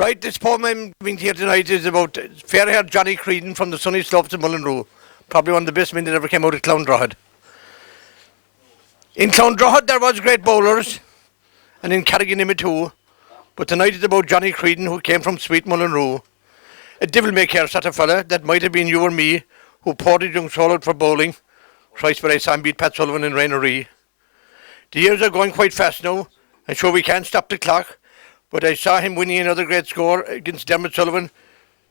Right, this poem I'm giving here tonight is about fair-haired Johnny Creeden from the sunny slopes of Mullinroo. Probably one of the best men that ever came out of Clondrohid. In Clondrohid there was great bowlers, and in Carriganimmy too. But tonight is about Johnny Creeden, who came from sweet Mullinroo. A devil-may-care sort of fella that might have been you or me, who poured his young soul out for bowling. Christ, but I saw him beat Pat Sullivan in Rainery. The years are going quite fast now, and sure we can't stop the clock. But I saw him winning another great score against Dermot Sullivan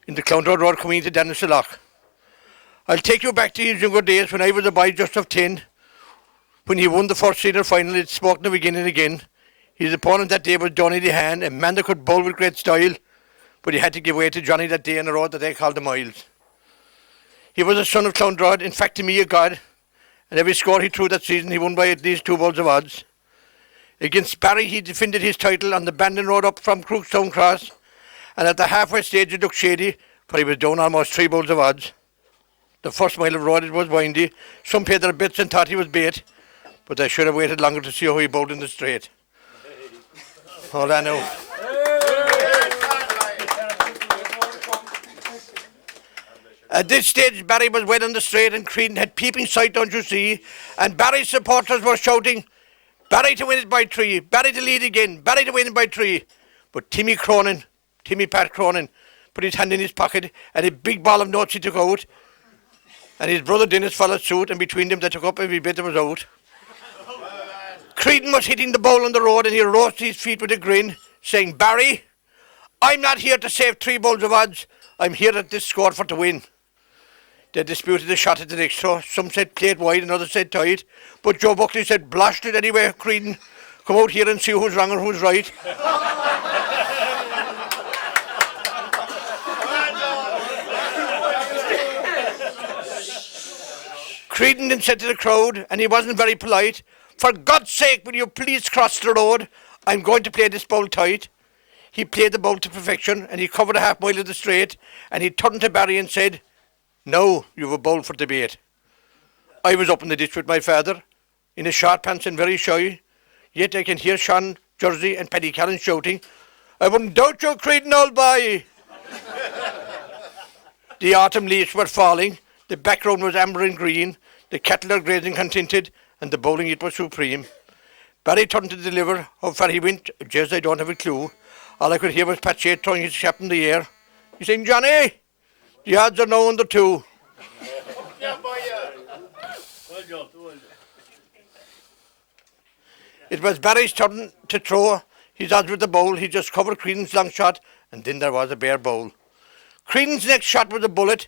in the Clondrohid Road coming to Danisalloch. I'll take you back to his younger days when I was a boy just of 10, when he won the first senior final. It's spoken of again and again. His opponent that day was Donny Dehan, a man that could bowl with great style, but he had to give way to Johnny that day on a road that they called the Miles. He was a son of Clondrohid, in fact to me a god, and every score he threw that season he won by at least 2 balls of odds. Against Barry he defended his title on the Bandon Road up from Crookstone Cross, and at the halfway stage it looked shady, for he was down almost 3 balls of odds. The first mile of road it was windy. Some paid their bets and thought he was bait, but they should have waited longer to see how he bowled in the straight. Hold on now. At this stage Barry was wet on the straight and Creedon had peeping sight, don't you see, and Barry's supporters were shouting, "Barry to win it by 3, Barry to lead again, Barry to win it by 3. But Timmy Pat Cronin, put his hand in his pocket and a big ball of notes he took out. And his brother Dennis followed suit, and between them they took up every bit that was out. Creedon was hitting the bowl on the road, and he rose to his feet with a grin, saying, "Barry, I'm not here to save 3 balls of odds. I'm here at this score for to win." They disputed the shot at the next throw. Some said play it wide and others said tight. But Joe Buckley said, "Blast it anyway, Creedon. Come out here and see who's wrong and who's right." Creedon then said to the crowd, and he wasn't very polite, "For God's sake, will you please cross the road? I'm going to play this bowl tight." He played the bowl to perfection, and he covered a half mile of the straight, and he turned to Barry and said, "Now you've a bowl for debate." I was up in the ditch with my father, in his short pants and very shy, yet I can hear Sean Jersey and Paddy Callan shouting, "I wouldn't doubt you, Creedon, old boy." The autumn leaves were falling, the background was amber and green, the cattle are grazing contented, and the bowling it was supreme. Barry turned to deliver. How far he went, Jez, I don't have a clue. All I could hear was Pat Shade throwing his cap in the air. He's saying, "Johnny, the odds are now under 2. It was Barry's turn to throw his odds with the bowl. He just covered Creedon's long shot, and then there was a bare bowl. Creedon's next shot was a bullet.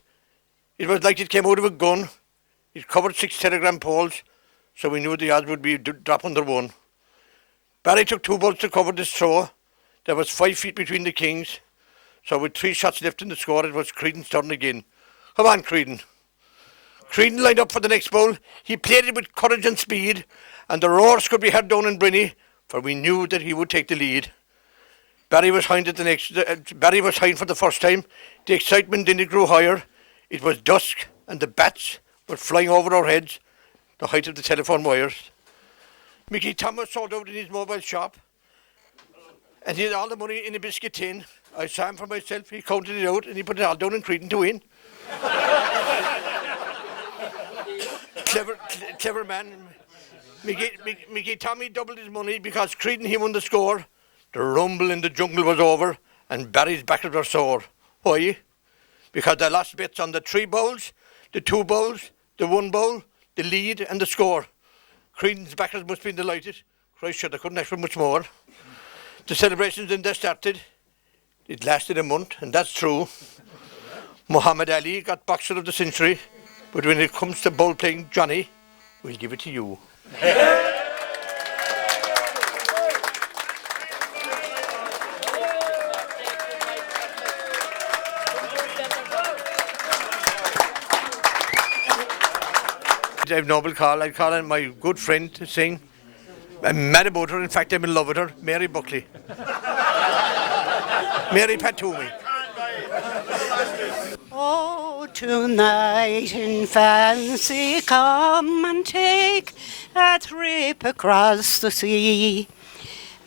It was like it came out of a gun. It covered 6 telegram poles, so we knew the odds would be drop under 1. Barry took 2 balls to cover this throw. There was 5 feet between the kings, so with 3 shots left in the score, it was Creedon's turn again. Come on, Creedon. Creedon lined up for the next bowl. He played it with courage and speed, and the roars could be heard down in Brinny, for we knew that he would take the lead. Barry was hind for the first time. The excitement in it grew higher. It was dusk, and the bats were flying over our heads, the height of the telephone wires. Mickey Thomas sold out in his mobile shop, and he had all the money in a biscuit tin. I saw him for myself. He counted it out, and he put it all down in Creedon to win. Clever man. Mickey Tommy doubled his money because Creedon he won the score. The rumble in the jungle was over, and Barry's backers were sore. Why? Because they lost bets on the 3 bowls, the 2 bowls, the 1 bowl, the lead, and the score. Creedon's backers must have been delighted. Christ, sure, they couldn't ask for much more. The celebrations then they started. It lasted a month, and that's true. Muhammad Ali got boxer of the century, but when it comes to bowl playing, Johnny, we'll give it to you. I have noble call. I'd call on my good friend to sing. I'm mad about her. In fact, I'm in love with her. Mary Buckley. Mary Patoomey. Oh, tonight in fancy come and take a trip across the sea.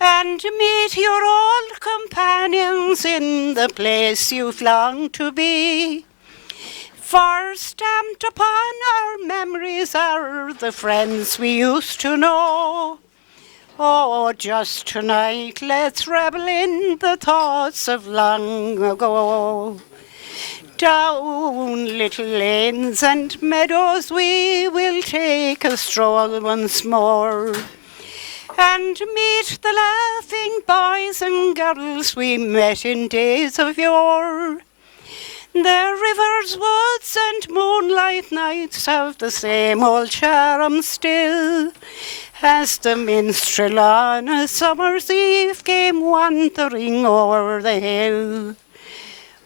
and meet your old companions in the place you've longed to be. For stamped upon our memories are the friends we used to know. Oh, just tonight let's revel in the thoughts of long ago. Down little lanes and meadows we will take a stroll once more, and meet the laughing boys and girls we met in days of yore. The rivers, woods and moonlight nights have the same old charm still, as the minstrel on a summer's eve came wandering o'er the hill.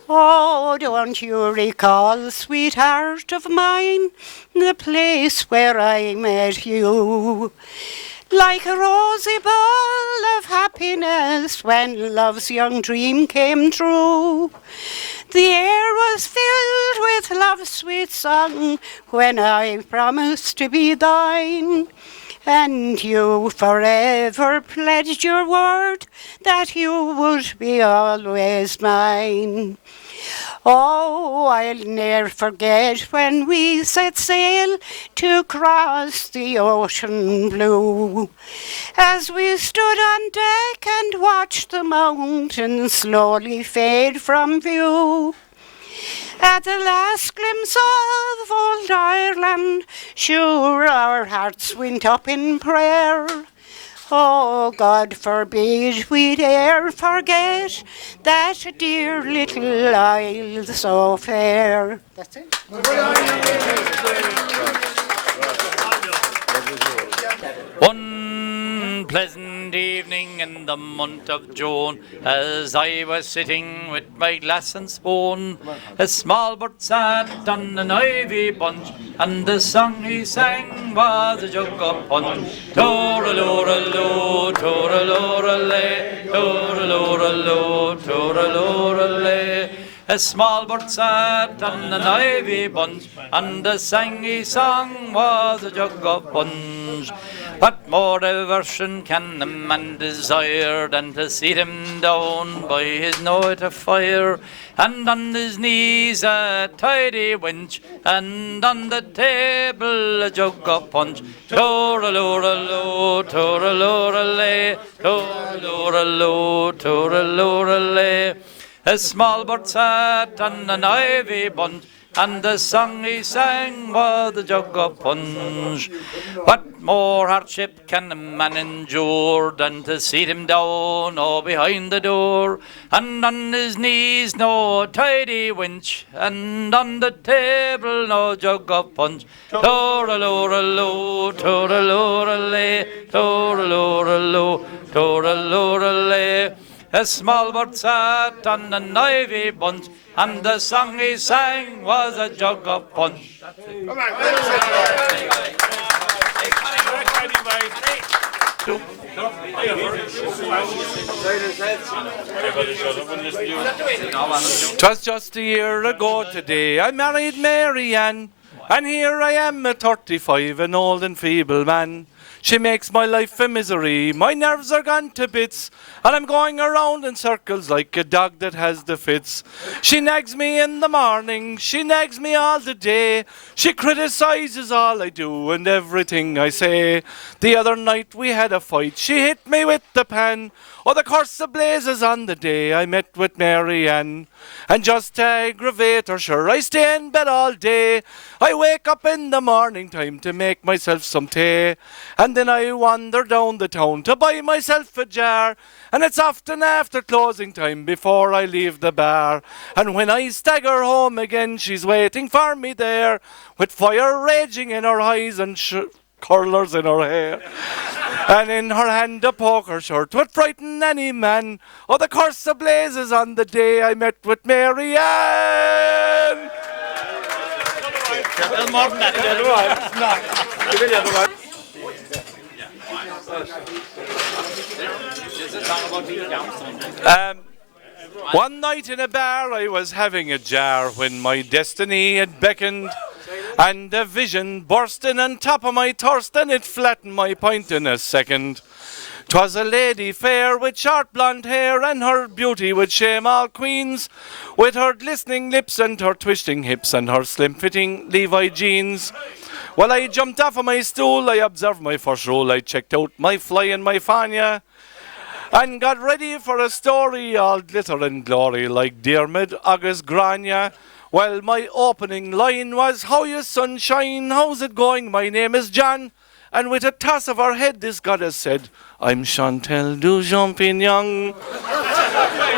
Oh, don't you recall, sweetheart of mine, the place where I met you? Like a rosy ball of happiness when love's young dream came true. The air was filled with love's sweet song when I promised to be thine. And you forever pledged your word that you would be always mine. Oh, I'll ne'er forget when we set sail to cross the ocean blue, as we stood on deck and watched the mountains slowly fade from view. At the last glimpse of old Ireland, sure our hearts went up in prayer. Oh, God forbid we'd e'er forget that dear little isle so fair. That's it. One pleasant evening in the month of June, as I was sitting with my glass and spoon, a small bird sat on an ivy bunch, and the song he sang was a jug of punch. Tooralooraloo, tooralooralay, tooralooraloo, tooralooralay. A small bird sat on an ivy bunch, and the song he sang was a jug of punch. What more diversion can a man desire than to sit him down by his note of fire, and on his knees a tidy wench, and on the table a jug of punch? Tooralooraloo, tooralooralay, tooralooraloo, tooralooralay. A small bird sat on an ivy bunch, and the song he sang was the jug of punch. What more hardship can a man endure than to sit him down or behind the door, and on his knees no tidy wench, and on the table no jug of punch? Tooralooraloo, tooralooralay, tooralooraloo, tooralooralay. A small bird sat on an ivy bunch, and the song he sang was a jug of punch. Twas just a year ago today I married Mary Ann, and here I am at 35, an old and feeble man. She makes my life a misery, my nerves are gone to bits, and I'm going around in circles like a dog that has the fits. She nags me in the morning, she nags me all the day, she criticises all I do and everything I say. The other night we had a fight, she hit me with the pan. Oh, the curse of blazes on the day I met with Mary Ann. And just to aggravate her, sure, I stay in bed all day. I wake up in the morning time to make myself some tea, and then I wander down the town to buy myself a jar. And it's often after closing time before I leave the bar. And when I stagger home again, she's waiting for me there, with fire raging in her eyes and curlers in her hair. And in her hand a poker shirt would frighten any man. Oh, the curse of blazes on the day I met with Mary Ann. One night in a bar I was having a jar when my destiny had beckoned, and a vision burst in on top of my thirst, and it flattened my pint in a second. 'Twas a lady fair with short blonde hair, and her beauty would shame all queens, with her glistening lips and her twisting hips and her slim-fitting Levi jeans. Well, I jumped off of my stool, I observed my first rule, I checked out my fly and my fania, and got ready for a story all glitter and glory like Diarmid Agus Grania. Well, my opening line was, "How you sunshine, how's it going? My name is John." And with a toss of her head, this goddess said, "I'm Chantelle du Champignon."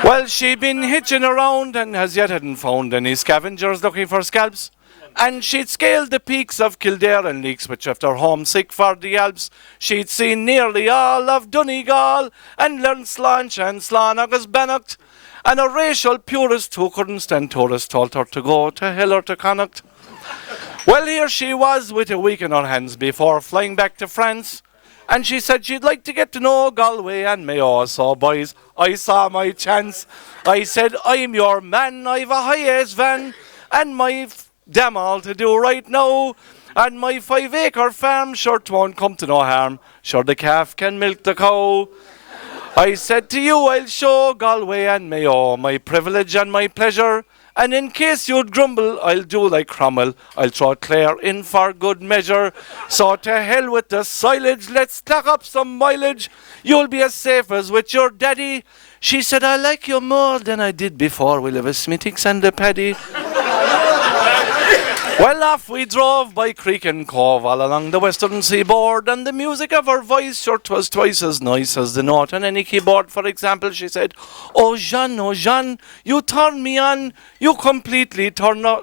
Well, she'd been hitching around and as yet hadn't found any scavengers looking for scalps. And she'd scaled the peaks of Kildare and Leaks, which after homesick for the Alps, she'd seen nearly all of Donegal and learned Slanch and Slan agus Bannocht. And a racial purist who couldn't stand tourists told her to go to hell or to Connacht. Well, here she was with a week in her hands before flying back to France. And she said she'd like to get to know Galway and Mayo. So, boys, I saw my chance. I said, "I'm your man, I've a high-ace van, and my damn all to do right now. And my 5-acre farm, sure 'twon't come to no harm. Sure the calf can milk the cow." I said to you, I'll show Galway and Mayo my privilege and my pleasure. And in case you'd grumble, I'll do like Cromwell. I'll throw Clare in for good measure. So to hell with the silage, let's stack up some mileage. You'll be as safe as with your daddy. She said, "I like you more than I did before. We'll have a smittix and a paddy." Well, off we drove by creek and cove all along the western seaboard, and the music of her voice sure 'twas twice as nice as the note on any keyboard. For example, she said, oh Jean, you turn me on, you completely turn up,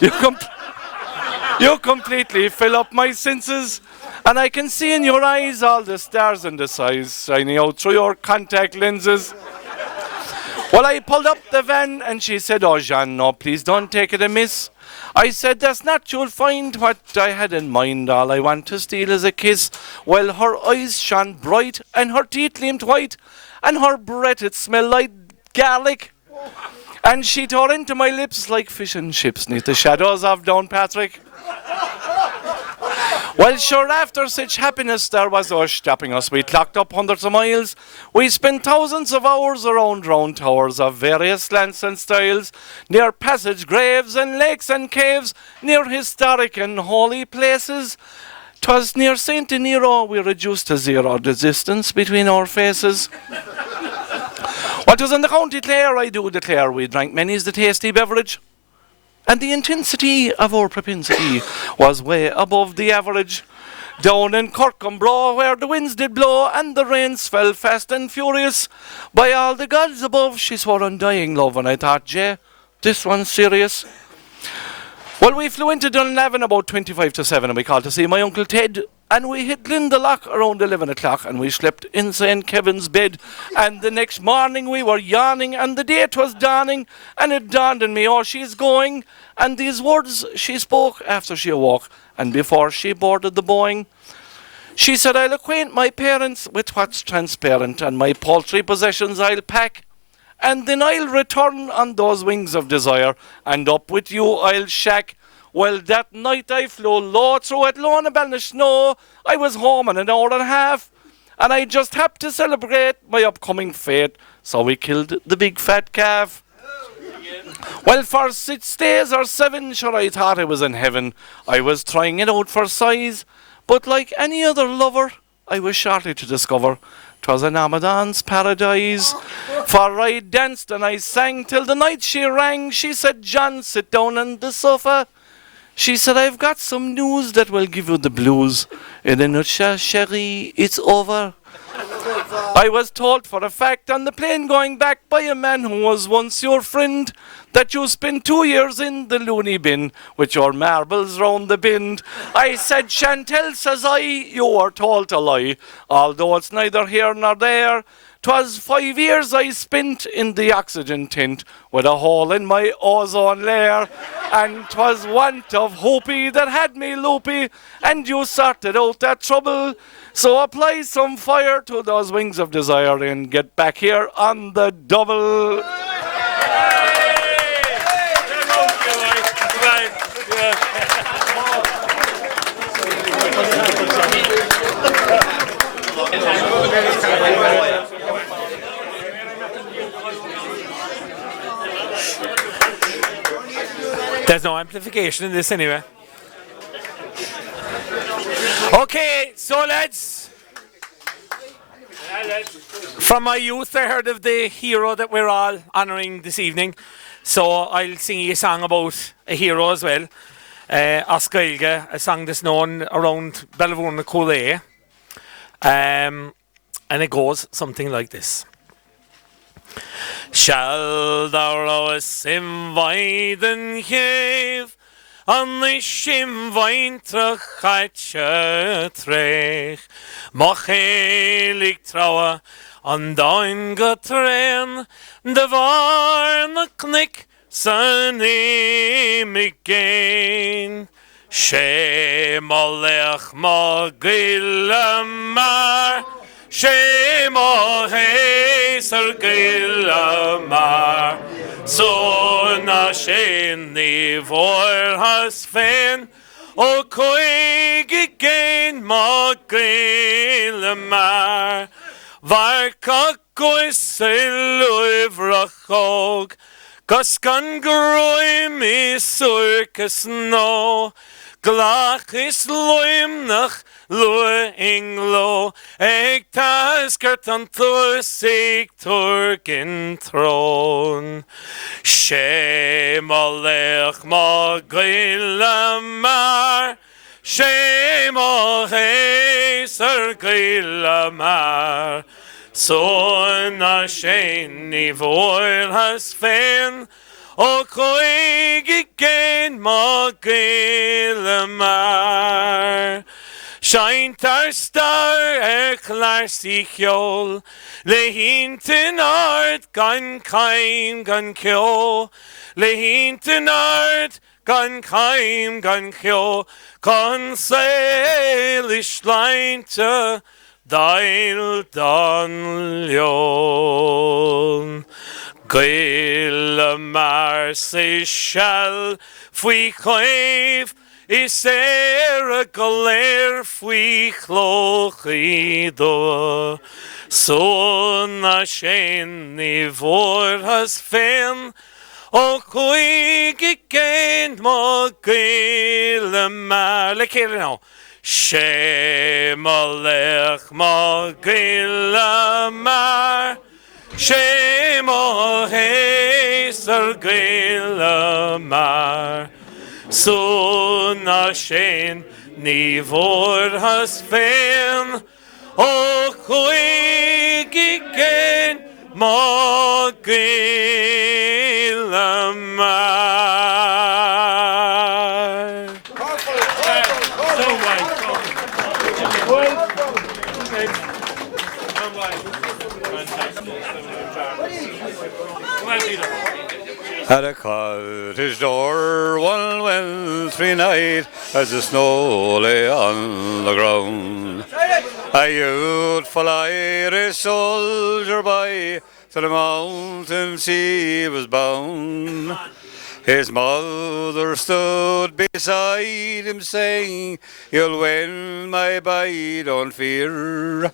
you completely fill up my senses, and I can see in your eyes all the stars and the sighs shining out through your contact lenses. Well, I pulled up the van and she said, "Oh Jean, no, please don't take it amiss." I said, "That's not, you'll find what I had in mind. All I want to steal is a kiss." Well, her eyes shone bright and her teeth gleamed white and her breath, it smelled like garlic. And she tore into my lips like fish and chips neath the shadows of Downpatrick. Well, sure, after such happiness there was no stopping us. We clocked up hundreds of miles. We spent thousands of hours around round towers of various slants and styles, near passage graves and lakes and caves, near historic and holy places. 'Twas near St. Nero we reduced to zero the distance between our faces. What was in the County Clare, I do declare, we drank many's the tasty beverage. And the intensity of our propensity was way above the average. Down in Kirkcumbraw, where the winds did blow and the rains fell fast and furious, by all the gods above she swore undying love, and I thought, Jay, this one's serious. Well, we flew into Dunlavin about 25 to 7 and we called to see my Uncle Ted, and we hit Glendalough around 11 o'clock and we slept in St. Kevin's bed, and the next morning we were yawning and the date was dawning, and it dawned on me, oh, she's going, and these words she spoke after she awoke and before she boarded the Boeing. She said, I'll acquaint my parents with what's transparent, and my paltry possessions I'll pack, and then I'll return on those wings of desire, and up with you I'll shack. Well, that night I flew low through Athlone and snow. I was home in an hour and a half, and I just happened to celebrate my upcoming fate, so we killed the big fat calf. Well, for 6 days or 7, sure, I thought I was in heaven. I was trying it out for size, but like any other lover, I was shortly to discover 'twas an Amadan's paradise. For I danced and I sang till the night she rang. She said, John, sit down on the sofa. She said, I've got some news that will give you the blues. In a nutshell, Sherry, it's over. I was told for a fact on the plane going back by a man who was once your friend that you spent 2 years in the loony bin with your marbles round the bend. I said, Chantelle, says I, you were told to lie, although it's neither here nor there. 'Twas 5 years I spent in the oxygen tent with a hole in my ozone layer, and 'twas want of hoopy that had me loopy, and you sorted out that trouble. So apply some fire to those wings of desire and get back here on the double. There's no amplification in this anyway. Okay, so lads, from my youth I heard of the hero that we're all honouring this evening, so I'll sing you a song about a hero as well. Oscailge, a song that's known around Bellaverne Cole. And it goes something like this. Shall thou roas in weiden geef, an the shim weintrach heitje trech, mach heilig traue, an dein getren, de warne knick, san emig gein. Shem alech ma gilamar, Shem o heiser gilamar, so na shen ni vor has fen, o koig gein ma gilamar, var kakkois luivrachog, gas kan groi mi surkes no, glach is loimnach Lue inglo, eg taskert an sig turkin tron. Shem alech ma gilamar, Shem o heiser gilamar. So na shen ni voil has fen, o koig gen ma gilamar. Scheint star klaar sich jol, le hinten art gan keim gan kyo, le hinten art gan keim gan kyo, kan seilish leinte deil dan ljon. Gilamar se shall fui choif, is a galer fui chlochido, so na shen ni vor has fen, o kuig gen mo gilamar. Like here now. Shem alech mo gilamar, Shem o heiser gilamar. So na shen ni vor has fen, o kuig gen mo gilamar. At a cottage door one wintry night, as the snow lay on the ground, a youthful Irish soldier by to the mountains he was bound. His mother stood beside him saying, "You'll win, my boy, don't fear."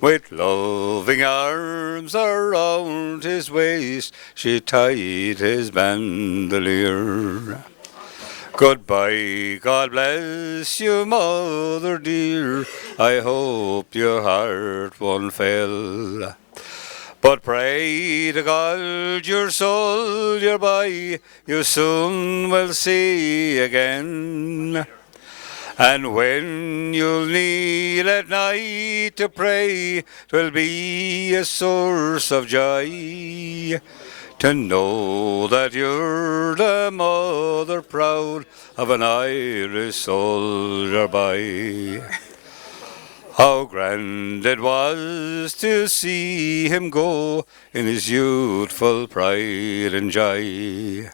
With loving arms around his waist, she tied his bandolier. Goodbye, God bless you, mother dear, I hope your heart won't fail. But pray to God your soul, your boy, you soon will see again. And when you'll kneel at night to pray, 'twill be a source of joy to know that you're the mother proud of an Irish soldier boy. How grand it was to see him go in his youthful pride and joy.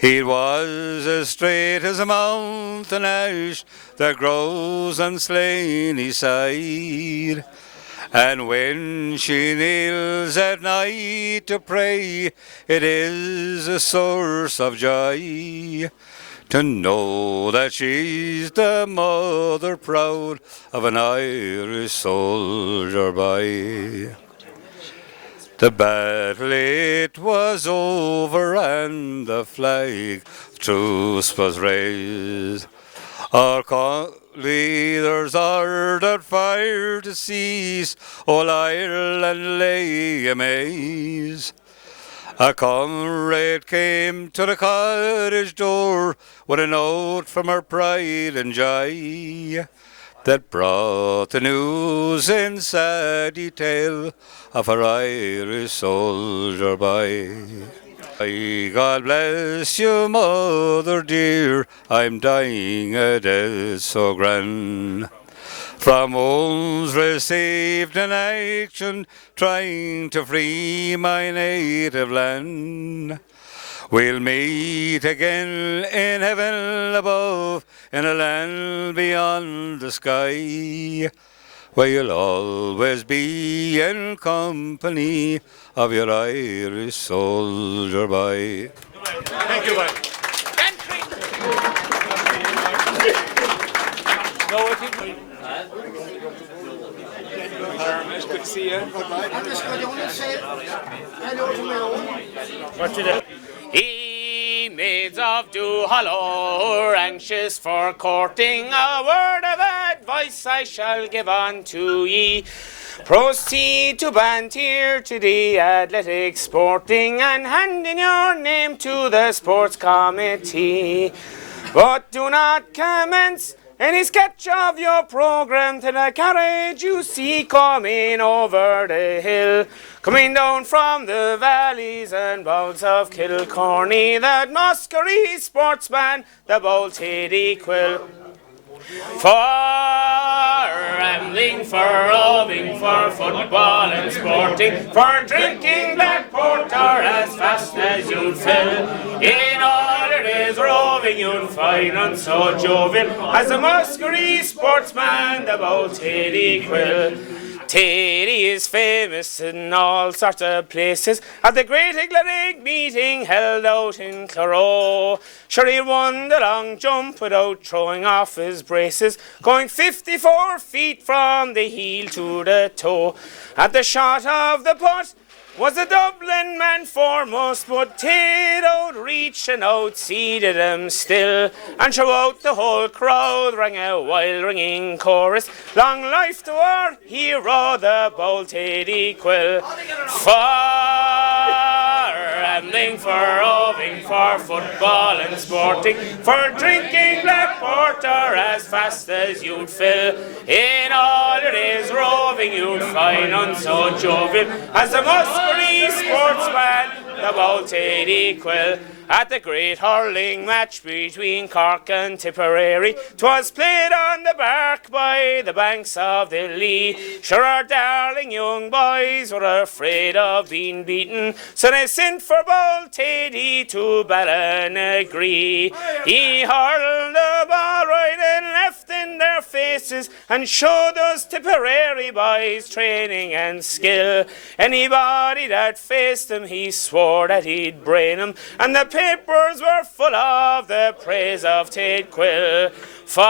He was as straight as a mountain ash that grows on Slaney side. And when she kneels at night to pray, it is a source of joy to know that she's the mother proud of an Irish soldier boy. The battle it was over and the flag truce was raised. Our leaders ordered fire to cease, all Ireland lay amazed. A comrade came to the cottage door with a note from her pride and joy that brought the news in sad detail of her Irish soldier boy. God bless you, mother dear, I'm dying a death so grand. From wounds received in action, trying to free my native land. We'll meet again in heaven above, in a land beyond the sky, where you'll always be in company of your Irish soldier boy. Thank you, man. It's good to see you. I'm just going to say hello to my own. What you do? Ye maids of Duhallow, who are anxious for courting, a word of advice I shall give unto ye. Proceed to Bantier to the athletic sporting, and hand in your name to the sports committee. But do not commence any sketch of your programme till the carriage you see coming over the hill, coming down from the valleys and bounds of Kilcorny, that Muskerry sportsman, the bold Teddy Quill. For rambling, for roving, for football and sporting, for drinking black porter as fast as you'd fill. In all it is roving you'd find none so jovial as a Muskerry sportsman, the bold Teddy Quill. Teddy is famous in all sorts of places, at the great athletic meeting held out in Claro. Sure, he won the long jump without throwing off his braces, going 54 feet from the heel to the toe. At the shot of the putt was a Dublin man foremost, but Ted outreached and outseeded him still, and throughout the whole crowd rang a wild ringing chorus, long life to our hero, the bold Teddy Quill. For rambling, for roving, for football and sporting, for drinking black porter as fast as you'd fill. In all it is roving you'd find none so jovial as the Muskerry sportsman, the bold Teddy Quill. At the great hurling match between Cork and Tipperary, 'twas played on the bark by the banks of the Lee. Sure, our darling young boys were afraid of being beaten, so they sent for bold Teddy to Ballinagry. He hurled the ball right and left in their faces, and showed us Tipperary boys training and skill. Anybody that faced him, he swore that he'd brain him, and the papers were full of the praise of Ted Quill. For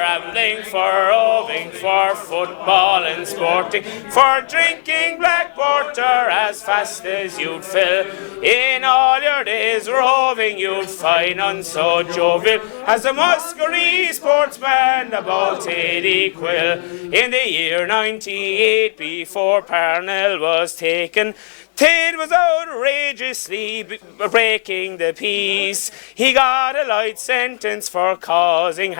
rambling, for roving, for football and sporting, for drinking black porter as fast as you'd fill. In all your days roving you'd find none so jovial as a Muskerry sportsman, the bold Teddy Quill. In the year 98, before Parnell was taken, Ted was outrageously breaking the peace. He got a light sentence for causing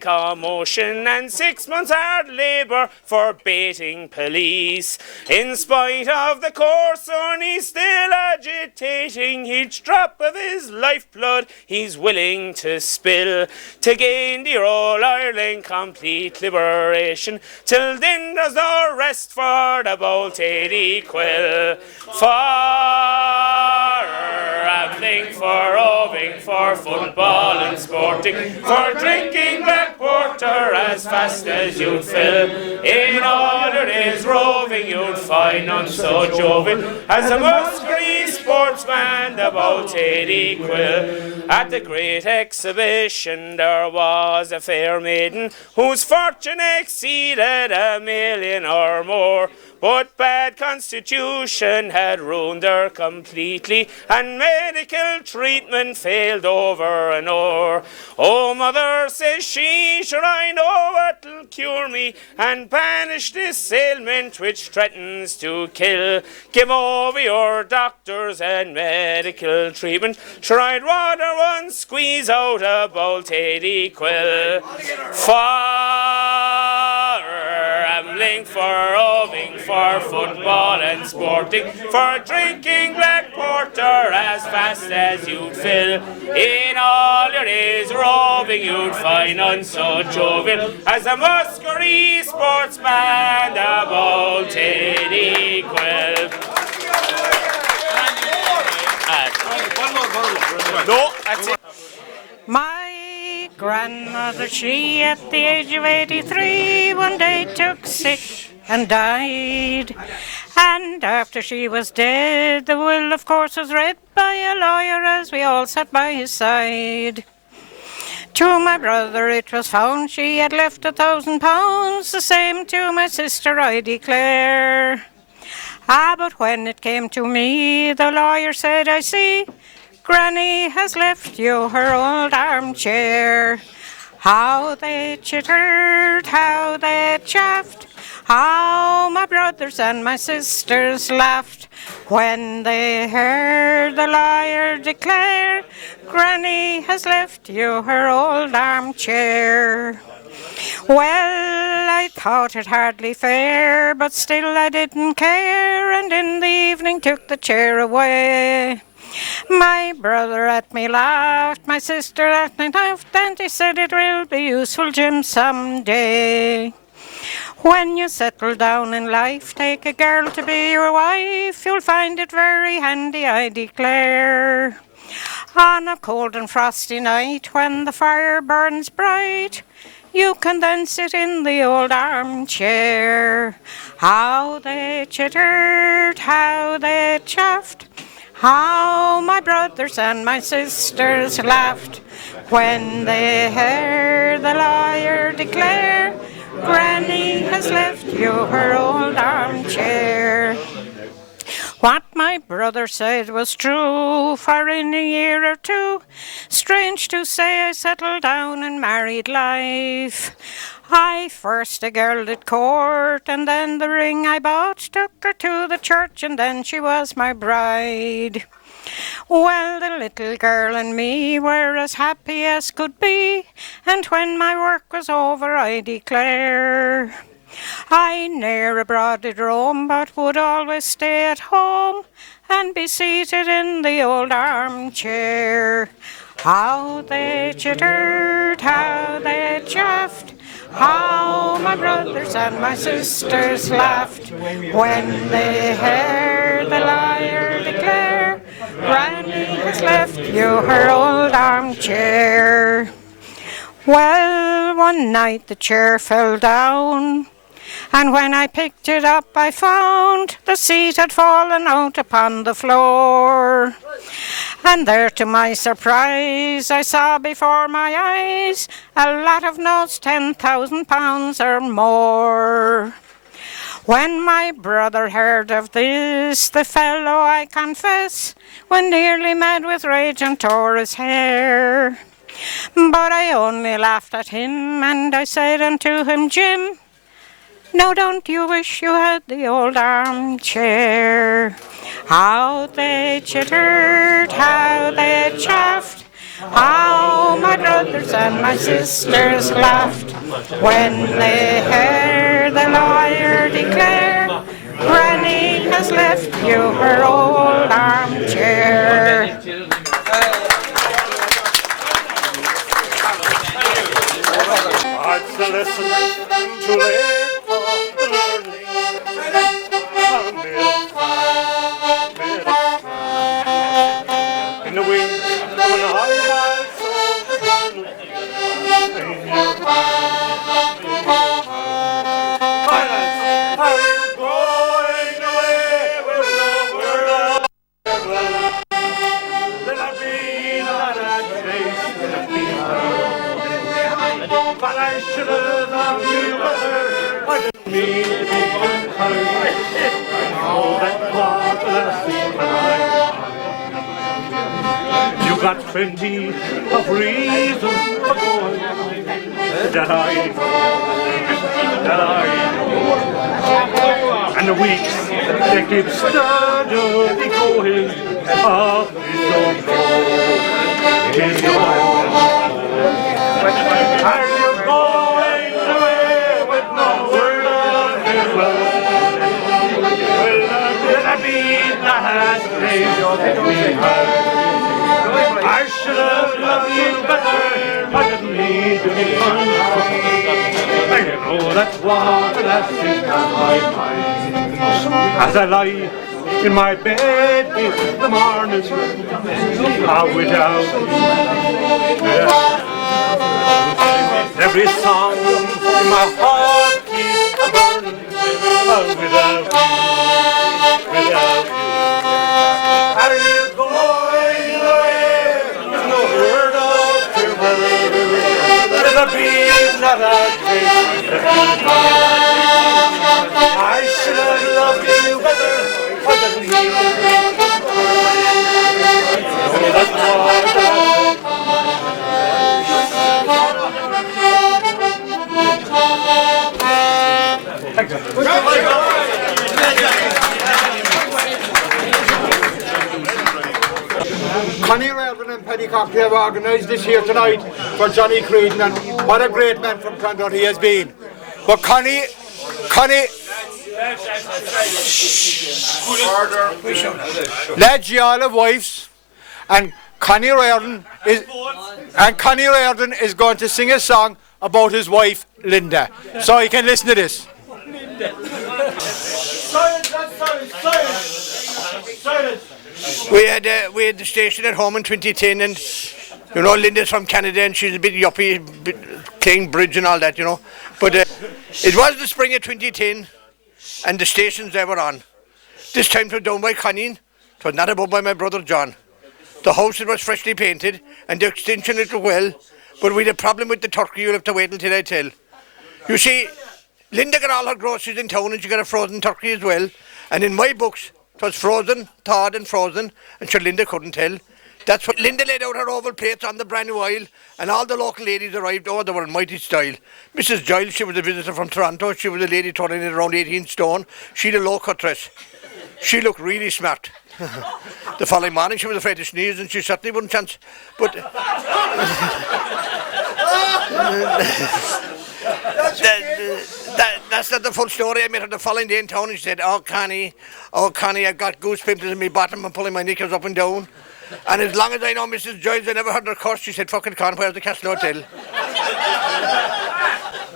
commotion, and 6 months hard labour for baiting police. In spite of the courson, he's still agitating. Each drop of his lifeblood he's willing to spill, to gain the All Ireland complete liberation. Till then there's no rest for the bold Teddy Quill. For rambling, for roving, for football and sporting, for drinking black porter as fast as you'd fill. In all your days roving you'd find none so jovial as a Muskerry sportsman, the bold Teddy Quill. At the great exhibition there was a fair maiden whose fortune exceeded $1 million or more, but bad constitution had ruined her completely, and medical treatment failed over and o'er. Oh, mother, says she, sure I know what'll cure me and banish this ailment which threatens to kill. Give over your doctors and medical treatment, sure I'd rather one squeeze out about 80 Quill. For rambling, for roving, for football and sporting, for drinking black porter as fast as you'd fill. In all your days roving you'd find none so jovial as a Muskerry sportsman about 80 Quill. No, that's it. My grandmother, she at the age of 83, one day took sick and died. And after she was dead, the will, of course, was read by a lawyer as we all sat by his side. To my brother it was found she had left £1,000, the same to my sister, I declare. But when it came to me, the lawyer said, I see, Granny has left you her old armchair. How they chittered, how they chaffed, how my brothers and my sisters laughed when they heard the lawyer declare, Granny has left you her old armchair. Well, I thought it hardly fair, but still I didn't care, and in the evening took the chair away. My brother at me laughed, my sister at me laughed, and he said it will be useful, Jim, some day. When you settle down in life, take a girl to be your wife, you'll find it very handy, I declare. On a cold and frosty night, when the fire burns bright, you can then sit in the old armchair. How they chittered, how they chaffed, how my brothers and my sisters laughed when they heard the lawyer declare, Granny has left you her old armchair. What my brother said was true, for in a year or two, strange to say, I settled down in married life. I first a girl did court, and then the ring I bought, took her to the church, and then she was my bride. Well, the little girl and me were as happy as could be, and when my work was over, I declare, I ne'er abroad did roam, but would always stay at home and be seated in the old armchair. How they chittered, how they chaffed, how my brothers and my sisters laughed when they heard the lawyer declare, Granny has left you her old armchair. Well, one night the chair fell down, and when I picked it up I found the seat had fallen out upon the floor. And there to my surprise I saw before my eyes a lot of notes, £10,000 or more. When my brother heard of this, the fellow, I confess, went nearly mad with rage and tore his hair. But I only laughed at him, and I said unto him, Jim, now don't you wish you had the old armchair? How they chittered, how they chaffed, how my brothers and my sisters laughed when they heard the lawyer declare, Granny has left you her old armchair. What's the lesson too late for learning? In the wind of an high so in your are you going away with nowhere else? Let I be that I chase, let I be but I should have loved you better. You got plenty of reasons for going, that I know. And the weeks they keep steadily going up his own road. Are you going away with no word of farewell? Will that be the last days of me? I should have loved you better. I didn't need to be fun. And you know that's what the last thing on my mind. As I lie in my bed in the morning, without you. Every song in my heart keeps burning. Without you, without you. Are you going away? There's no word of farewell. There'll be another day. I should have loved you better. I didn't need you. That's why. Connie Riordan and Petticock have organised this here tonight for Johnny Creeden, and what a great man from Creedon he has been. But Connie, lads, you all have wives, and Connie Riordan is going to sing a song about his wife Linda. So you can listen to this. Silence. We had the station at home in 2010, and you know Linda's from Canada and she's a bit yuppie, playing bridge and all that, you know. But it was the spring of 2010, and the stations they were on. This time it was down by Connie. It was not above by my brother John. The house it was freshly painted, and the extension it was well. But we had a problem with the turkey. You'll have to wait until I tell. You see, Linda got all her groceries in town, and she got a frozen turkey as well. And in my books, it was frozen, thawed and frozen, and sure Linda couldn't tell. That's what Linda laid out her oval plates on the brand new oil, and all the local ladies arrived. Oh, they were in mighty style. Mrs. Giles, she was a visitor from Toronto. She was a lady turning in around 18 stone. She had a low-cut dress. She looked really smart. The following morning, she was afraid to sneeze, and she certainly wouldn't chance. But that's not the full story. I met her the following day in town, and she said, oh, Connie, I've got goose pimples in my bottom and pulling my knickers up and down. And as long as I know Mrs. Giles, I never heard her curse. She said, fucking con, where's the Castle Hotel?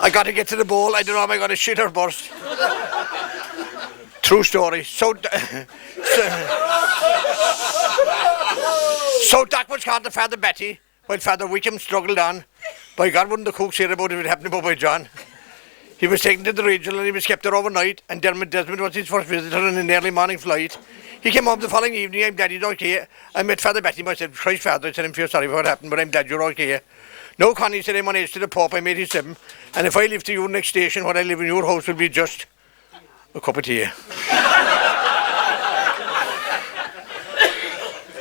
I got to get to the bowl. I don't know if I'm going to shit or burst. True story. So Doc was called to Father Betty, while Father Wickham struggled on. By God, wouldn't the cooks hear about it happened above by John. He was taken to the regional and he was kept there overnight, and Dermot Desmond was his first visitor on an early morning flight. He came home the following evening. I'm glad he's okay. I met Father Betty. I said, Christ, Father, I said, I'm feel sorry for what happened, but I'm glad you're okay. No, Connie said, I'm on age to the Pope. I'm 87. And if I live to your next station, what I live in your house will be just a cup of tea.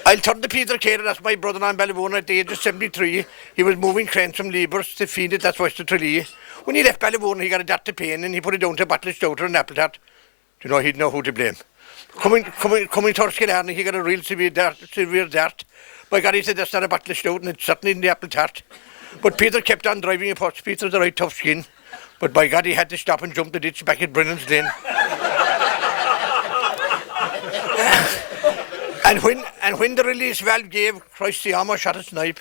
I'll turn to Peter Carey, that's my brother on Ballybourne at the age of 73. He was moving cranes from Liebers to feed it, that's West of Tralee. When he left Ballybourne, he got a dart to pain and he put it down to a bottle of stout or an apple tart. Do you know, he'd know who to blame. Coming towards Caledonia, he got a real severe dart. By God, he said, that's not a bottle of stout, and it's certainly in the apple tart. But Peter kept on driving a Porsche. Peter's a right tough skin. But by God, he had to stop and jump the ditch back at Brennan's Den. And when the release valve gave, Christ, he almost shot a snipe.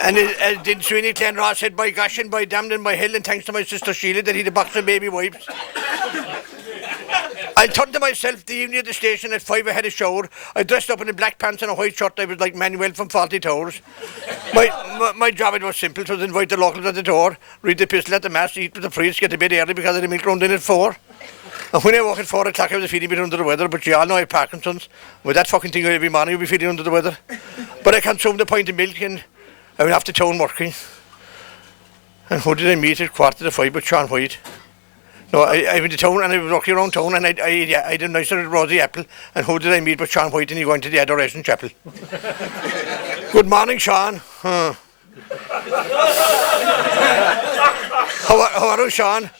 And as did Sweeney Clanraw said, by gosh and by damned and by hell, and thanks to my sister Sheila that he'd a box of baby wipes. I turned to myself the evening at the station at 5. I had a shower. I dressed up in a black pants and a white shirt. I was like Manuel from Fawlty Towers. My job, it was simple. It was invite the locals at the door, read the epistle at the mass, eat with the priest, get to bed early because of the milk round in at 4. And when I woke at 4 o'clock, I was feeling a bit under the weather, but you all know I have Parkinson's. With that fucking thing every morning, you'll be feeling under the weather. But I consumed a pint of milk and I went off to town working. And who did I meet at 5:15 but Sean White? No, I went to town and I was walking around town and I did a nice little rosy apple. And who did I meet but Sean White, and he went to the Adoration Chapel. Good morning, Sean. Huh. How are you, Sean?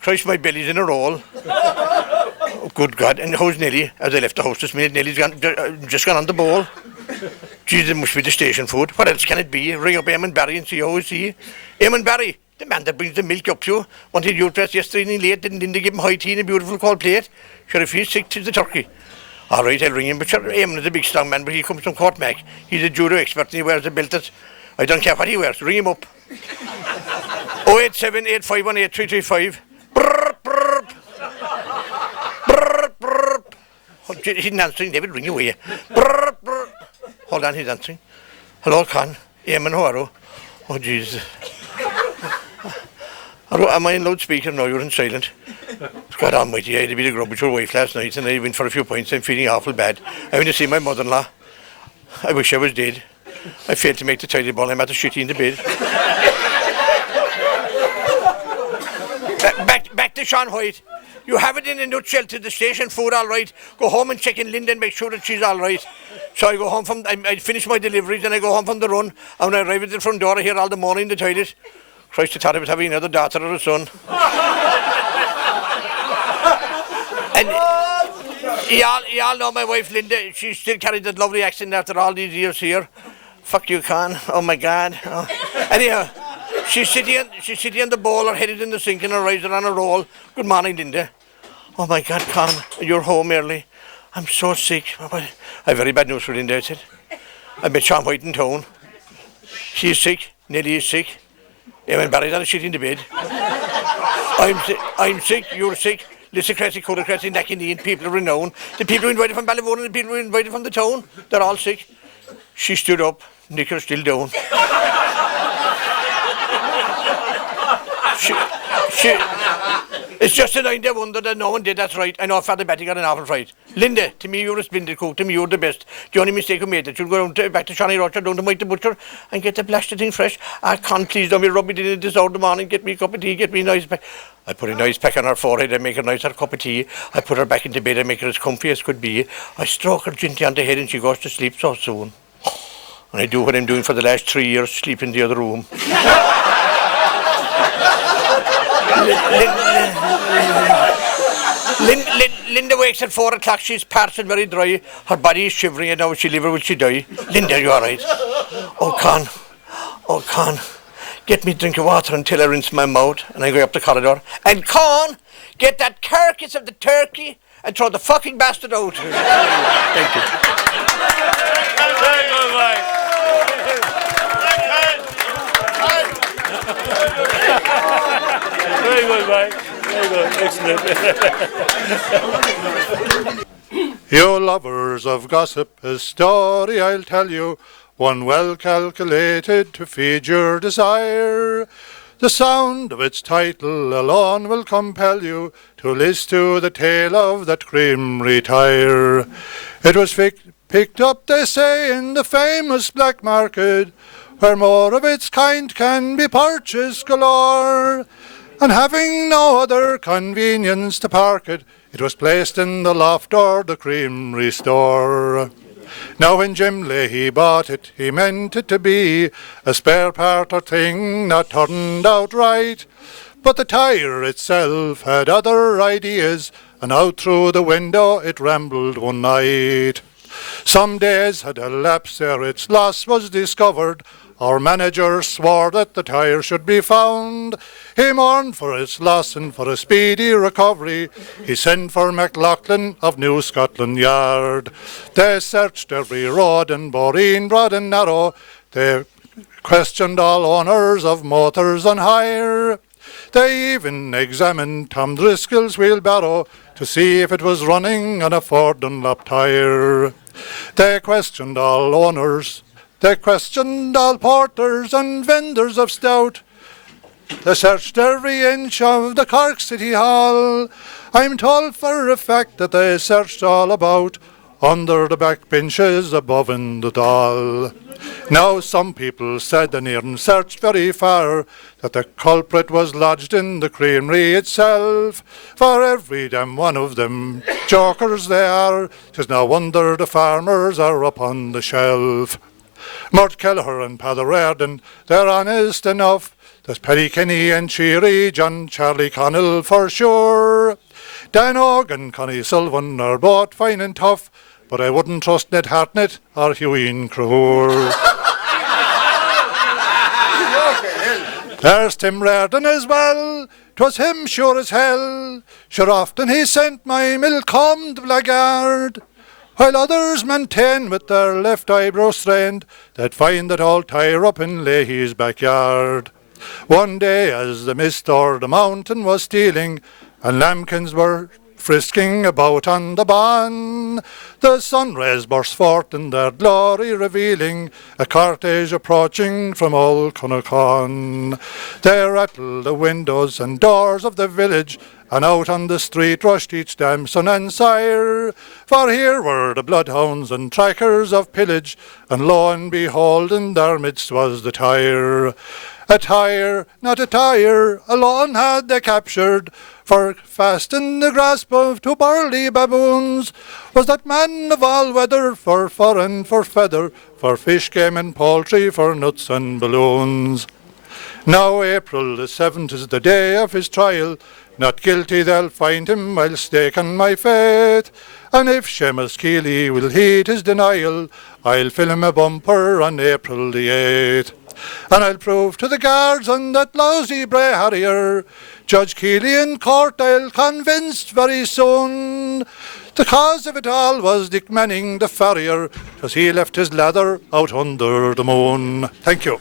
Christ, my belly's in a roll. Oh, good God. And how's Nelly? As I left the house this minute, Nelly's just gone on the ball. Jesus, it must be the station food. What else can it be? Ring up Eamon Barry and see how is he. Eamon Barry, the man that brings the milk up to you, wanted you dressed yesterday and late, didn't they give him high tea in a beautiful cold plate? Sure, if he's sick, 'tis the turkey. All right, I'll ring him, but sure, Eamon is a big strong man, but he comes from Courtmac. He's a judo expert and he wears a belt that I don't care what he wears. Ring him up. 087 8518 335. Brrr, brrr. Brrr, brrr. Oh, he's answering, David, ring away. Brrr, brrr. Hold on, he's answering. Hello, Con. Eamon, how are you? Oh, Jesus. Am I in loudspeaker? No, you're in silent. God almighty, I had a bit of grub with your wife last night and I went for a few pints. I'm feeling awful bad. I went to see my mother-in-law. I wish I was dead. I failed to make the tidy ball. I'm at the shitty in the bed. Back to Sean White. You have it in a nutshell to the station food, all right. Go home and check in Linda and make sure that she's all right. So I go home I finish my deliveries and I go home from the run. And when I arrive at the front door, I hear all the morning in the toilet. Christ, I thought I was having another daughter or a son. And y'all know my wife Linda. She still carries that lovely accent after all these years here. Fuck you, Con. Oh my God. Oh. Anyhow, she's sitting on the bowl, her head is in the sink and her eyes are on a roll. Good morning, Linda. Oh my God, Con, you're home early. I'm so sick. I have very bad news for Linda, I said. I met Sean White in town. She's sick. Nelly is sick. Eamon Barry's on a shit in the bed. I'm sick. You're sick. Listocracy, Codocracy, Nakineen, people are renowned. The people who invited from Ballyvoon and the people who invited from the town, they're all sick. She stood up, knicker still down. It's just a 9-day wonder that no one did, that's right. I know Father Betty got an awful fright. Linda, to me you're a splendid cook, to me you're the best. The only mistake we made that you'll go back to Johnny Roger, down to Mike the Butcher and get the blasted thing fresh. I can't, please don't be rub it in this hour of the morning, get me a cup of tea, get me a nice pack. I put a nice pack on her forehead, I make her a nice cup of tea. I put her back into bed, I make her as comfy as could be. I stroke her gently on the head and she goes to sleep so soon. And I do what I'm doing for the last 3 years, sleep in the other room. Linda wakes at 4 o'clock, she's parched and very dry. Her body is shivering and now will she live or will she die? Linda, you alright? Oh, Con, get me a drink of water until I rinse my mouth. And I go up the corridor. And Con, get that carcass of the turkey and throw the fucking bastard out. Thank you. Very good, Mike. Very good. Excellent. You lovers of gossip, a story I'll tell you, one well calculated to feed your desire. The sound of its title alone will compel you to listen to the tale of that grim retire. It was picked up, they say, in the famous black market, where more of its kind can be purchased galore. And having no other convenience to park it, it was placed in the loft or the creamery store. Now when Jim Leahy bought it, he meant it to be a spare part or thing not turned out right. But the tire itself had other ideas, and out through the window it rambled one night. Some days had elapsed ere its loss was discovered. Our manager swore that the tire should be found. He mourned for its loss and for a speedy recovery. He sent for McLaughlin of New Scotland Yard. They searched every road and boreen broad and narrow. They questioned all owners of motors on hire. They even examined Tom Driscoll's wheelbarrow to see if it was running on a Ford Dunlop tire. They questioned all owners. They questioned all porters and vendors of stout. They searched every inch of the Cork City Hall. I'm told for a fact that they searched all about under the back benches above in the Dáil. Now some people said and even searched very far that the culprit was lodged in the creamery itself. For every damn one of them jokers they are, 'tis no wonder the farmers are up on the shelf. Mort Kelleher and Paddy Riordan, they're honest enough. There's Paddy Kenny and Cheery John Charlie Connell for sure. Dan Og and Connie Sullivan are both fine and tough, but I wouldn't trust Ned Hartnett or Hugheen Croor. There's Tim Riordan as well, 'twas him sure as hell. Sure often he sent my milk home, the blackguard. While others maintain with their left eyebrow strained, they'd find that old Tyre up in Leahy's backyard. One day as the mist o'er the mountain was stealing, and lambkins were frisking about on the ban, the sun rays burst forth in their glory revealing a cortege approaching from old Cunnacan. They rattled the windows and doors of the village, and out on the street rushed each damn son and sire, for here were the bloodhounds and trackers of pillage, and lo and behold in their midst was the Tyre. A Tyre, not a Tyre, alone had they captured, for fast in the grasp of two burly baboons was that man of all weather, for fur and for feather, for fish, game and poultry, for nuts and balloons. Now April the 7th is the day of his trial, not guilty they'll find him, I'll stake on my faith, and if Seamus Keeley will heed his denial, I'll fill him a bumper on April the 8th. And I'll prove to the guards and that lousy bray harrier, Judge Keeley in court I'll convince very soon. The cause of it all was Dick Manning the farrier, 'cause he left his ladder out under the moon. Thank you.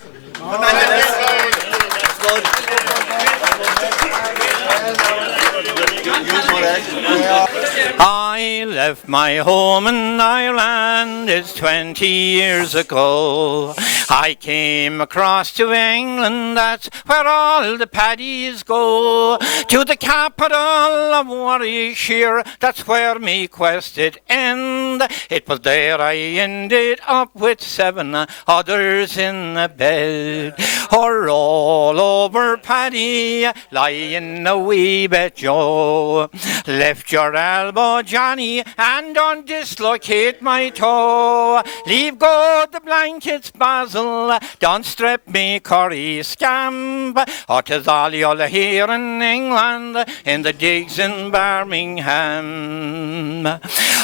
I left my home in Ireland, it's 20 years ago. I came across to England, that's where all the paddies go. To the capital of Warwickshire, that's where me quest did end. It was there I ended up with 7 others in a bed. Or all over Paddy, lying a wee bit Joe. Lift your elbow, Johnny, and don't dislocate my toe. Leave go the blankets, Basil, don't strip me curry scamp. Or 'tis all you'll hear in England, in the digs in Birmingham.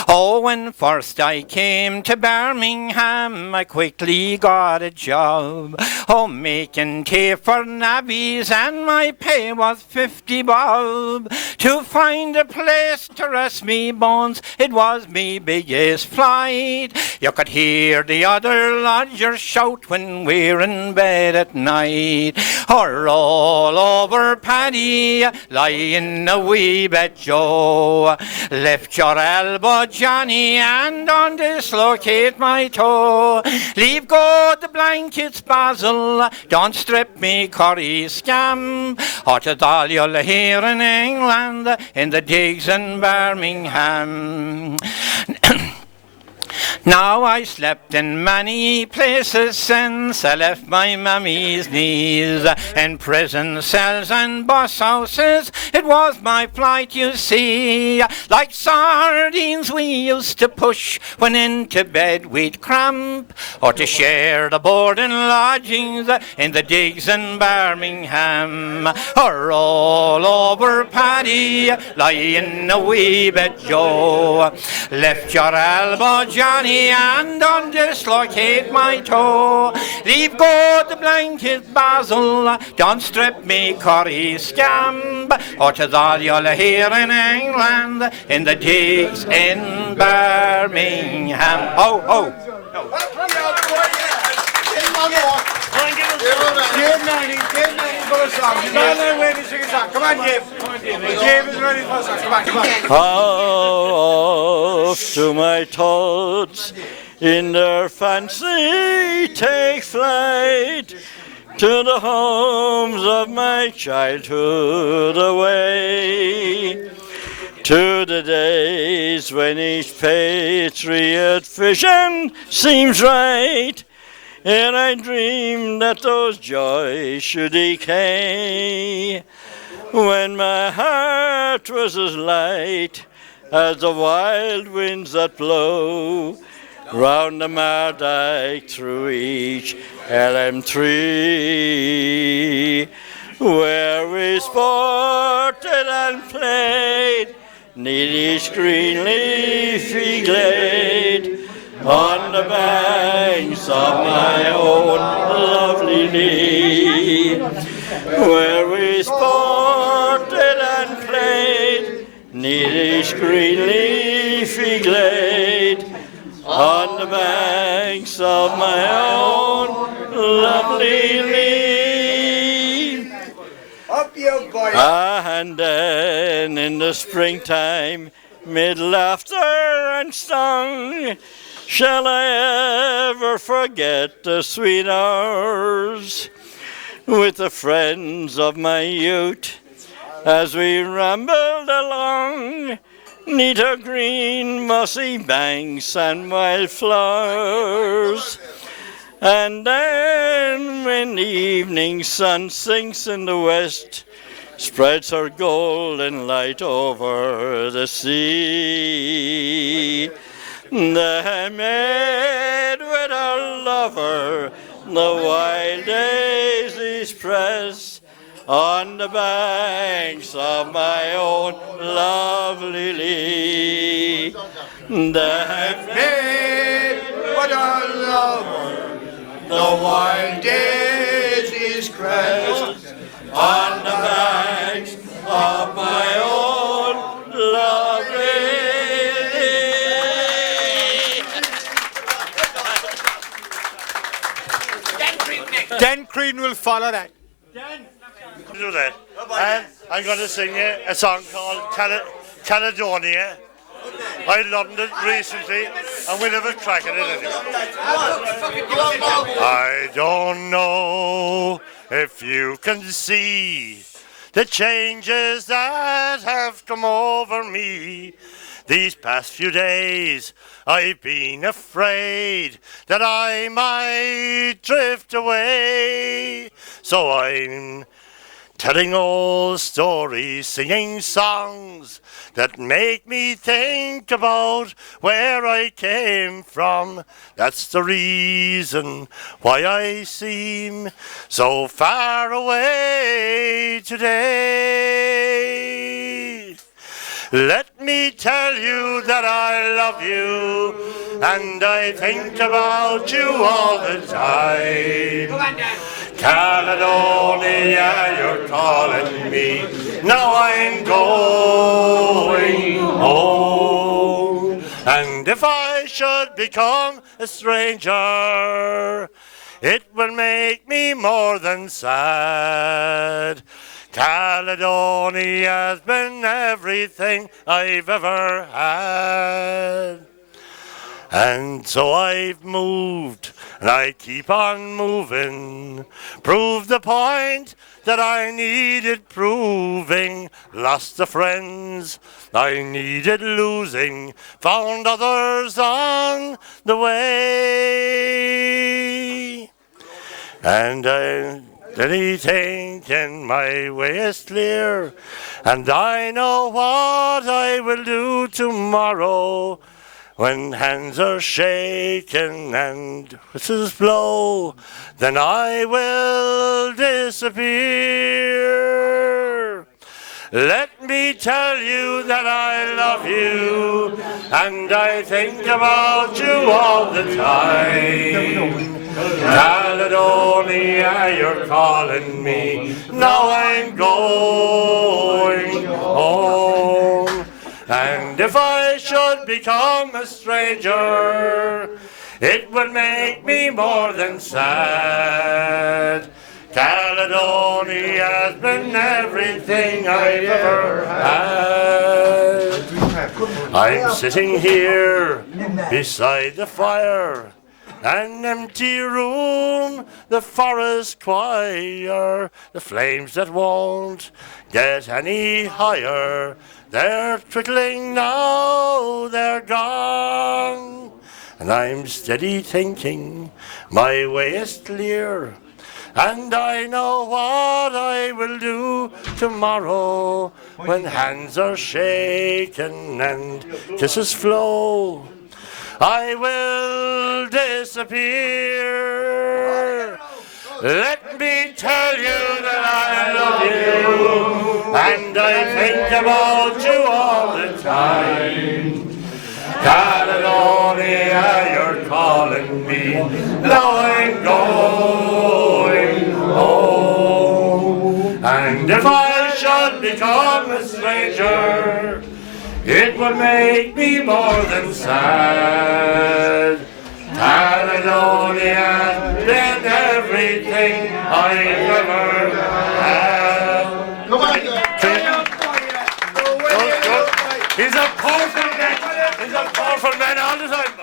Oh, when first I came to Birmingham, I quickly got a job. Oh, making tea for navvies, and my pay was 50 bob. To find a place to rest me bones, it was me biggest flight. You could hear the other lodgers shout when we're in bed at night. Or all over Paddy, lying a wee bit Joe. Lift your elbow, Johnny, and don't dislocate my toe. Leave go the blankets, Basil, don't strip me curry scamp. Or 'tis all you'll hear in England, in the digs in Birmingham. Now I slept in many places since I left my mammy's knees. In prison cells and bus houses, it was my plight, you see. Like sardines we used to push when into bed we'd cramp, or to share the board and lodgings in the digs in Birmingham. Or all over Paddy, lying a wee bit Joe. Lift your elbow, Johnny, and don't dislocate my toe. Leave go the blanket, Basil, don't strip me curry scamp. Or 'tis all you'll hear in England, in the digs in Birmingham. Oh, oh. Dave Manning for a song. He's not ready to sing a song. Come on, Dave. Dave is ready for a song. Come on, come on. Off to my thoughts in their fancy take flight, to the homes of my childhood away, to the days It's when each patriot vision seems right, and I dream that those joys should decay. When my heart was as light as the wild winds that blow round the Mardyke through each elm tree, where we sported and played neath each green leafy glade, on the banks of my own lovely Lee, where we sported and played neath each green leafy glade, on the banks of my own lovely Lee. Up you boy. And then in the springtime, mid laughter and song, shall I ever forget the sweet hours with the friends of my youth as we rambled along neath her green mossy banks and wildflowers? And then when the evening sun sinks in the west, spreads her golden light over the sea, the maid with her lover, the wild daisies press on the banks of my own lovely Lee. The Maid with her lover, the wild daisies crest on the banks of my own lovely Lee. Then Creedon will follow that. Do that. And I'm going to sing you a song called Caledonia. I learned it recently, and we'll have a crack at it anyway. I don't know if you can see the changes that have come over me. These past few days, I've been afraid that I might drift away. So I'm telling old stories, singing songs that make me think about where I came from. That's the reason why I seem so far away today. Let me tell you that I love you, and I think about you all the time. Caledonia, you're calling me, now I'm going home. And if I should become a stranger, it will make me more than sad. Caledonia's been everything I've ever had. And so I've moved, and I keep on moving, prove the point that I needed proving, lost the friends I needed losing, found others on the way. And anything in my way is clear, and I know what I will do tomorrow. When hands are shaken and whistles blow, then I will disappear. Let me tell you that I love you, and I think about you all the time. Caledonia, you're calling me, now I'm going home. And if I should become a stranger, it would make me more than sad. Caledonia's been everything I've ever had. I'm sitting here beside the fire, An empty room, the forest choir, the flames that won't get any higher. They're trickling now, they're gone. And I'm steady thinking my way is clear. And I know what I will do tomorrow when hands are shaken and kisses flow. I will disappear. Let me tell you that I love you, and I think about you all the time. Caledonia, you're calling me, now I'm going home. And if I should become a stranger, it would make me more than sad. Caledonia, then everything I've ever had. Come on, he's a powerful man. He's a powerful man all the time.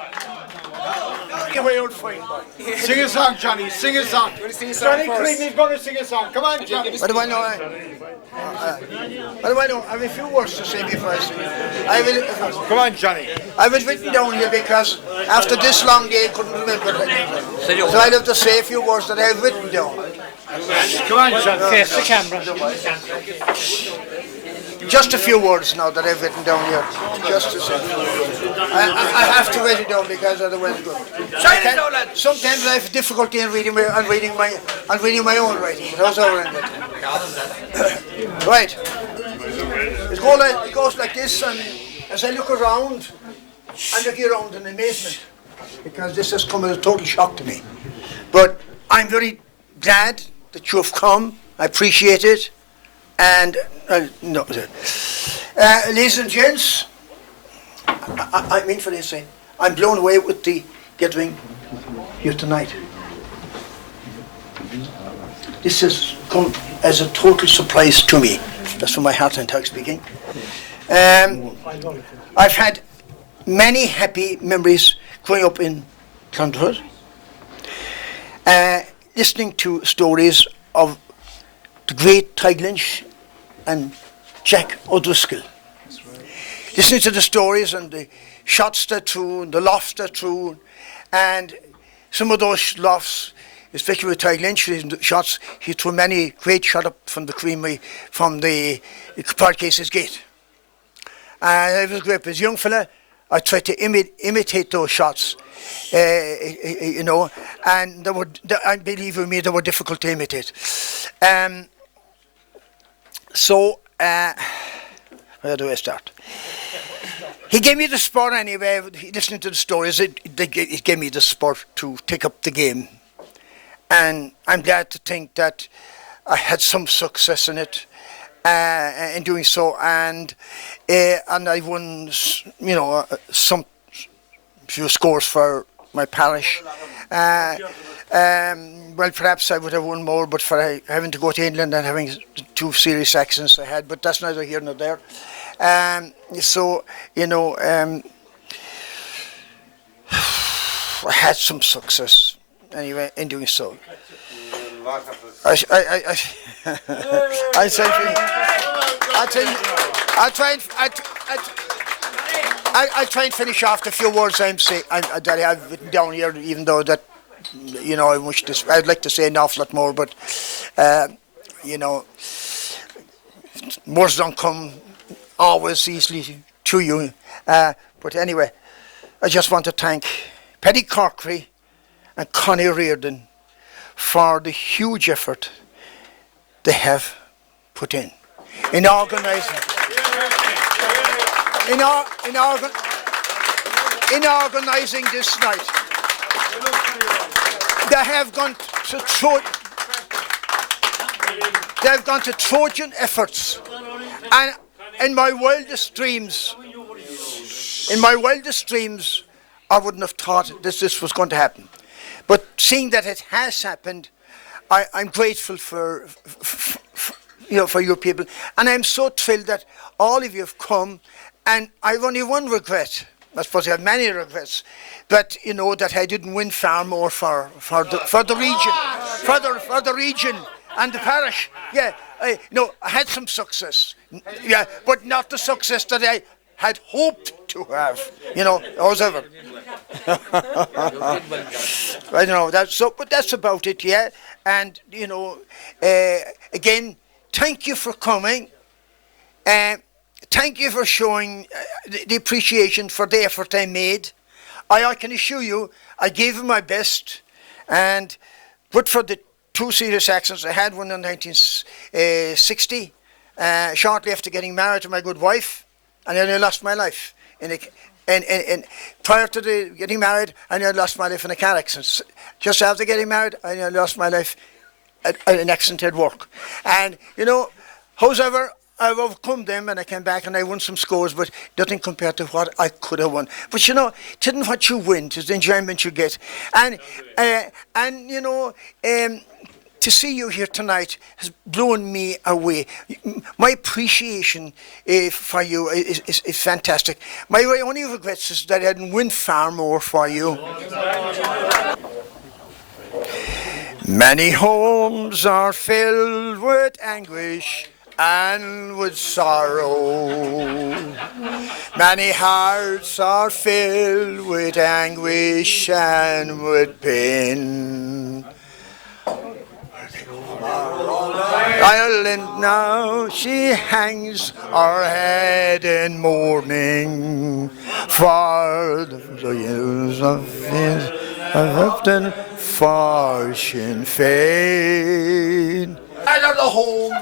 Get away out fine, boy. Sing a song, Johnny. Sing a song. Johnny Creeden is going to sing a song. Come on, Johnny. What do I know? What do I know? I have a few words to say before I sing. Come on, Johnny. I was written down here because after this long day I couldn't remember it. So I'd have to say a few words that I have written down. Come on, Johnny. Face the camera. Just a few words now that I've written down here. Just a second. I have to write it down because otherwise it's good. Sometimes I have difficulty in reading my own writing. But how's our end? Right. It goes like this, and as I look around, I'm looking around in amazement because this has come as a total shock to me. But I'm very glad that you have come. I appreciate it. And ladies and gents, I mean for this thing, I'm blown away with the gathering here tonight. This has come as a total surprise to me. That's from my heart and tongue speaking. I've had many happy memories growing up in Clontarf, listening to stories of the great Tadhg Lynch and Jack O'Driscoll. Listening to the stories and the shots they threw and the lofts they threw, and some of those lofts, especially with Tadhg Lynch, the shots, he threw many great shots up from the creamery, from the Parkcases Gate. And I was great. As a young fella, I tried to imitate those shots, and they were, I believe with me, they were difficult to imitate. Where do I start? He gave me the spur anyway. Listening to the stories, it gave me the spur to take up the game. And I'm glad to think that I had some success in it, in doing so. And I won, some few scores for my parish. Well, perhaps I would have won more, but for having to go to England and having 2 serious accidents I had, but that's neither here nor there. I had some success anyway in doing so. I'll try and finish off the few words that I've written down here, even though that, I'd like to say an awful lot more, but, words don't come always easily to you. But anyway, I just want to thank Paddy Corkery and Connie Riordan for the huge effort they have put in organising this night. They have gone to Trojan efforts, and in my wildest dreams, I wouldn't have thought this was going to happen. But seeing that it has happened, I'm grateful for your people, and I'm so thrilled that all of you have come. And I've only one regret. I suppose I have many regrets, but you know that I didn't win far more for the region and the parish. Yeah, I had some success. Yeah, but not the success that I had hoped to have. As ever. I know that's so, but that's about it. Yeah, and again, thank you for coming. Thank you for showing the appreciation for the effort I made. I can assure you, I gave it my best, but for the 2 serious accidents, I had one in 1960, shortly after getting married to my good wife, and then I lost my life. And prior to getting married, I nearly lost my life in a car accident. Just after getting married, I nearly lost my life at an accident at work. And, however, I've overcome them, and I came back and I won some scores, but nothing compared to what I could have won. But it isn't what you win, it's the enjoyment you get. And to see you here tonight has blown me away. My appreciation for you is fantastic. My only regrets is that I didn't win far more for you. Many homes are filled with anguish and with sorrow. Many hearts are filled with anguish and with pain. Ireland now, she hangs her head in mourning for the years of his often for Sinn Féin. I love the home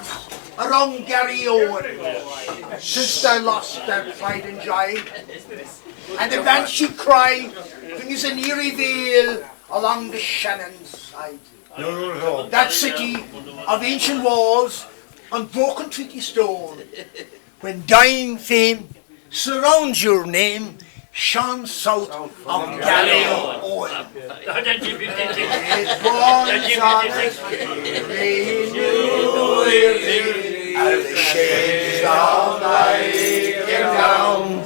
around Gary Owen since they lost their pride and joy, and the banshee cry brings an eerie veil along the Shannon's side. That city of ancient walls and broken treaty stone, when dying fame surrounds your name, shone south of Gary Owen. It was on a dreary New Year's Eve, as the shades of night came down,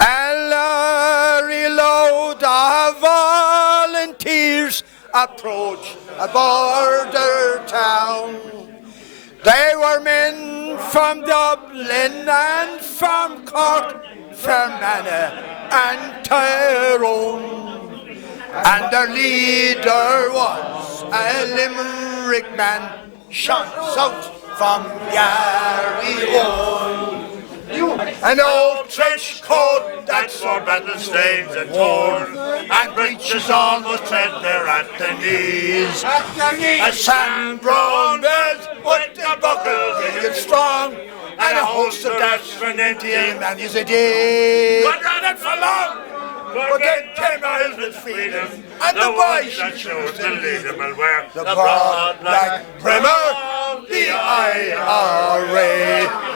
and a reload of volunteers approached a border town. They were men from Dublin and from Cork, Fermanagh and Tyrone, and their leader was a Limerick man shot south from Gary Owen. An old trench coat that saw battle stains and torn, and breeches almost threadbare at the knees. A sand-brown belt with a buckle big strong, and a host of darts for an empty man is a day. But ran it for long, but then 10 miles with freedom, and the boys that chose to lead him will wear the broad black brimmer of the IRA.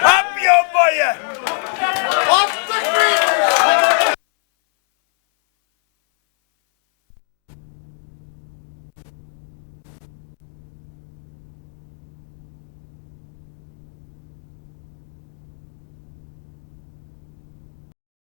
Up you boy!